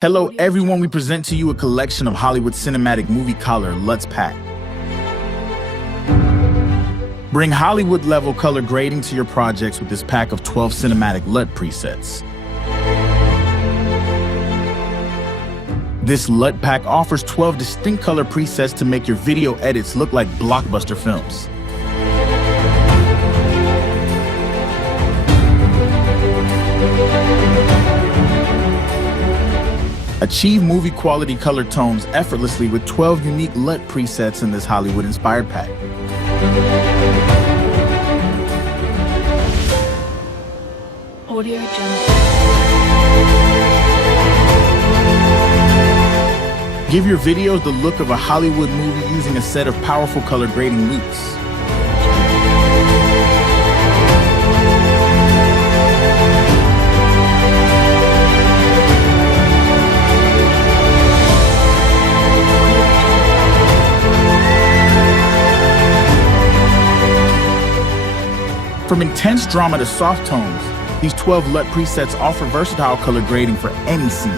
Hello everyone, we present to you a collection of Hollywood cinematic movie color LUTs pack. Bring Hollywood level color grading to your projects with this pack of 12 cinematic LUT presets. This LUT pack offers 12 distinct color presets to make your video edits look like blockbuster films. Achieve movie quality color tones effortlessly with 12 unique LUT presets in this Hollywood-inspired pack. Audio Jungle. Give your videos the look of a Hollywood movie using a set of powerful color grading LUTs. From intense drama to soft tones, these 12 LUT presets offer versatile color grading for any scene.